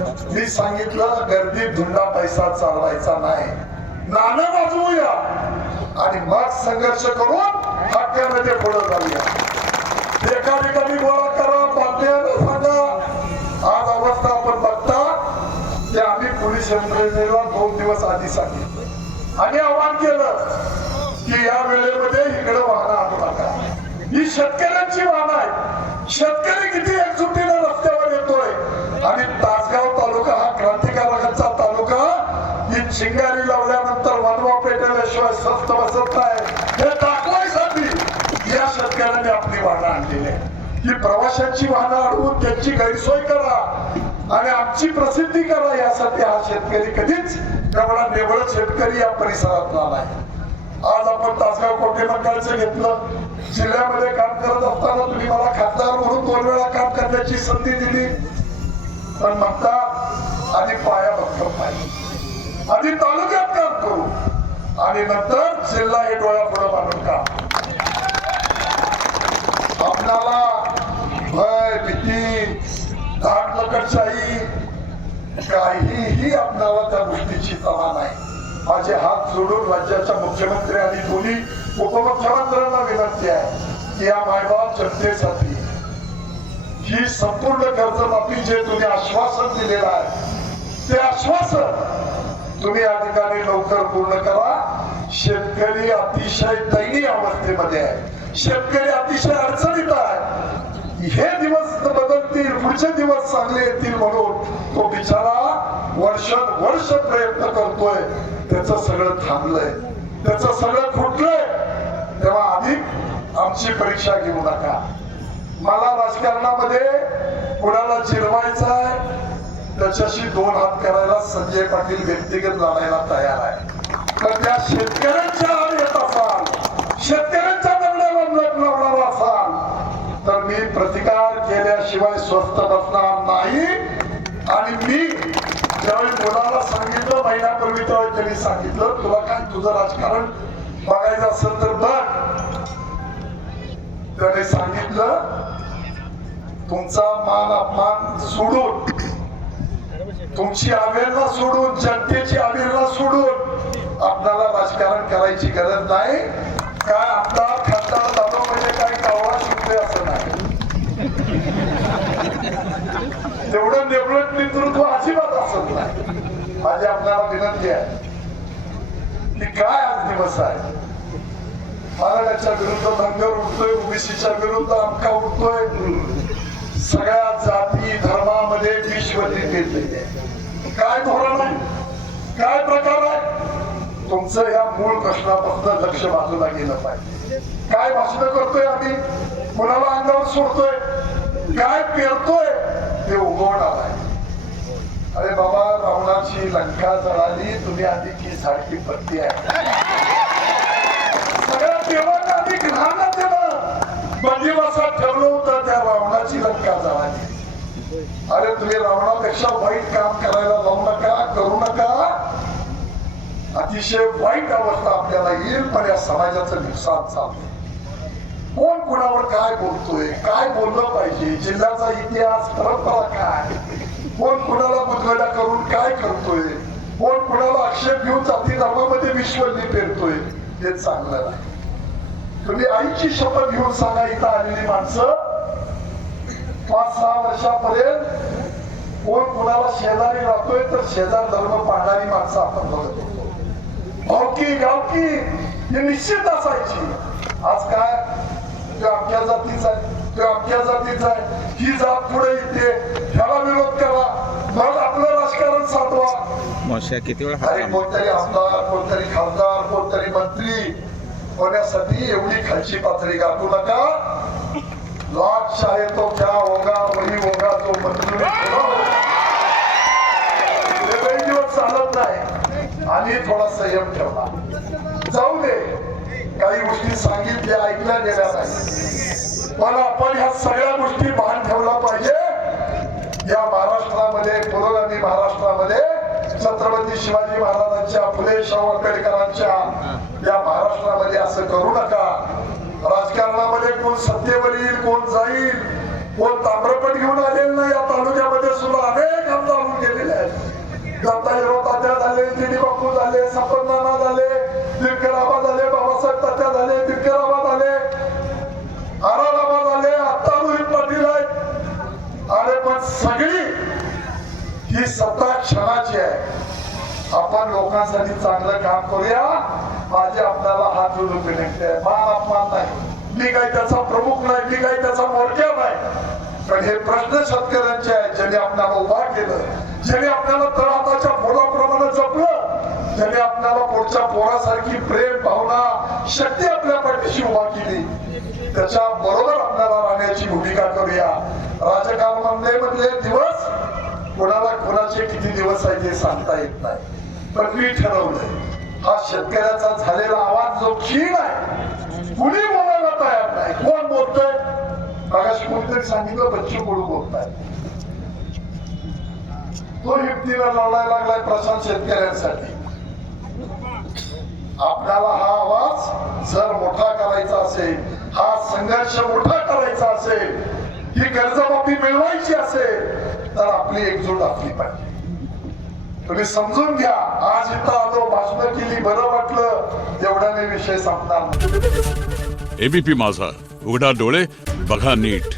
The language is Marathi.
मी सांगितलं गर्दी धुंडा पैसा चालवायचा नाही. नाणं वाजवूया. आणि मग संघर्ष करून हक्कामध्ये पुढे जाऊया. एका ठिकाणी गोळा करा बातम्यानं सांगा. आज अवस्था आपण बघता ते आम्ही पोलीस यंत्रणेला दोन दिवस आधी सांगितलं. आणि आवाहन केलं की या वेळेमध्ये इकडे वाहन आणू नका. ही शक्य स्वस्त बसत नाही हे दाखवायसाठी या शेतकऱ्यांनी आपली वाहनं आणलेली आहे की प्रवाशांची वाहनं अडवून त्यांची गैरसोय करा आणि आमची प्रसिद्धी करा यासाठी हा शेतकरी कधीच एवढा निवड शेतकरी या परिसरातला नाही आज आपण तासगाव कोटे मंडळाचं घेतलं. जिल्ह्यामध्ये काम करत असताना तुम्ही मला खासदार म्हणून दोन वेळा काम करण्याची संधी दिली. पण म्हणता आधी पाया भक्कम पाहिजे. आधी तालुक्यात काम करू. आणि नंतर जिल्हा हे डोळ्या पुढे मानून का आपल्याला भय भीती धाड लकटशाही काहीही आपल्याला त्या गोष्टीची तमा नाही. माझे हात जोडून राज्याच्या मुख्यमंत्री आणि दोन्ही उपमुख्यमंत्र्यांना विनंती आहे की या मायबाप जनतेसाठी ही संपूर्ण कर्जमाफी जे तुम्ही आश्वासन दिलेलं आहे ते आश्वासन तुम्ही या ठिकाणी लवकर पूर्ण करा. शेतकरी अतिशय दयनीय अवस्थेमध्ये आहे. शेतकरी अतिशय अडचणीत आहे. हे दिवस बदलतील पुढचे दिवस चांगले येतील म्हणून तो बिचारा वर्ष वर्ष प्रयत्न करतोय. त्याच सगळं थांबलंय. त्याचं सगळं फुटलंय तेव्हा अधिक आमची परीक्षा घेऊ नका. मला राजकारणामध्ये कुणाला चिरवायचं आहे त्याच्याशी दोन हात करायला संजय पाटील व्यक्तिगत लढायला तयार आहे तर त्या शेतकऱ्यांच्या आड येत असाल शेतकऱ्यांच्या दगडाला लग लावणार असाल तर मी प्रतिकार केल्याशिवाय स्वस्थ बसणार नाही. आणि मी ज्यावेळी मुलाला सांगितलं महिन्यापूर्वी त्यावेळी त्यांनी सांगितलं तुला काय तुझं राजकारण बघायचं असेल तर बघ. त्याने सांगितलं तुमचा मान अपमान सोडून तुमची अवेळणा सोडून जनतेची अवेळणा सोडून आपल्याला राजकारण करायची गरज नाही. काय आपला खासदार झालो म्हणजे काय कावळा हो, शिकतोय असं नाही? तेवढं डेव्हलप नेतृत्व अजिबात असत नाही. माझी आपल्याला विनंती आहे. की काय आज दिवस आहे? मराठ्याच्या विरुद्ध धनगर उठतोय ओबीसीच्या विरुद्ध आमका उठतोय सगळ्या जाती धर्मामध्ये विश्वजित घेतलेली आहे काय धोरण आहे? काय प्रकार आहे? तुमचं या मूळ प्रश्नापासून लक्ष बाजूला गेलं पाहिजे. काय भाषण करतोय आम्ही? कुणाला अंगावर सोडतोय? काय पेरतोय? ते उगवणार आहे अरे बाबा रावणाची लंका जळाली तुम्ही आधी की सारखी पत्ती आहे. सगळ्या देवांना आधी घाणा दिलं बंदिवासात ठेवलं होतं त्या रावणाची लंका जळाली अरे तुम्ही रावणापेक्षा वाईट काम करायला जाऊ नका करू नका. अतिशय वाईट अवस्था आपल्याला येईल पण या समाजाचं नुकसान चालतं. कोण कोणावर काय बोलतोय काय बोललं पाहिजे जिल्ह्याचा इतिहास परंपरा काय? कोण कोणाला बुधवेला करून काय करतोय? कोण कोणाला आक्षेप घेऊन जाती धर्मामध्ये विश्वल्ली पेरतोय? हे चांगलं नाही. तुम्ही आईची शपथ घेऊन सांगा इथं आलेली माणसं पाच सहा वर्षापर्यंत कोण कुणाला शेजारी राहतोय तर शेजार धर्म पाळणारी माणसं आपण बघत होतो. भावकी गावकी ही निश्चित असायची. आज काय? तो आमच्या जातीचा आहे तो आमच्या जातीचा आहे. ही जात पुढे येते. ह्याला विरोध करा. मग आपलं राजकारण साधवा. किती वेळा अरे कोणतरी आमदार कोणतरी खासदार कोणतरी मंत्री होण्यासाठी एवढी खालची पातळी गाठू नका. लॉर्ड शाळे तो क्या होगा वही होगा तो मंजूर काही दिवस चालत नाही. आणि थोडा संयम ठेवला जाऊ दे. काही गोष्टी सांगितल्या ऐकल्या गेल्या नाही. पण आपण ह्या सगळ्या गोष्टी भान ठेवला पाहिजे. या महाराष्ट्रामध्ये पुरोगामी महाराष्ट्रामध्ये छत्रपती शिवाजी महाराजांच्या फुले शाहू आंबेडकरांच्या या महाराष्ट्रामध्ये असं करू नका. कोण सत्तेवर येईल कोण जाईल कोण ताम्रपट घेऊन आलेलं नाही या तालुक्यामध्ये सुद्धा अनेक आमदार होऊन गेलेले आहेत. झाले तिडी बापू झाले संपन्नाना झाले बाबासाहेब तात्या झाले दिलकराबा झाले आराराबा झाले आत्ता रोहित पाटील आहेत. अरे पण सगळी ही सत्ता क्षणाची आहे. आपण लोकांसाठी चांगलं काम करूया. माझे आपल्याला हात जोडून विनंती मान अपमान नाही. मी काय त्याचा प्रमुख नाही मी काय त्याचा मोर्चा नाही. पण हे प्रश्न शेतकऱ्यांचे आहेत ज्याने आपल्याला उभा केलं ज्याने आपल्याला तळहाताच्या मुलाप्रमाणे जपलं ज्याने आपल्याला पुढच्या पोरासारखी प्रेम भावना शक्ती आपल्या पाठीशी उभा केली. त्याच्या बरोबर आपल्याला राहण्याची भूमिका करूया. राजकारण म्हणले म्हणले दिवस कोणाला कोणाचे किती दिवस आहे ते सांगता येत नाही. पण मी ठरवलंय हा शेतकऱ्याचा झालेला आवाज जो क्षीण आहे कुणी बोलायला तयार नाही कोण बोलतोय मागाशी सांगितलं बच्चू कडू बोलताय तो युक्तीला लढायला लागलाय प्रशांत शेतकऱ्यांसाठी. आपल्याला हा आवाज जर मोठा करायचा असेल हा संघर्ष मोठा करायचा असेल ही कर्जमाफी मिळवायची असेल तर आपली एकजूट असली पाहिजे. तुम्ही समजून घ्या आज इथं आलो भाषण केली बरं वाटलं एवढ्याने विषय संपणार एबीपी माझा उघडा डोळे बघा नीट.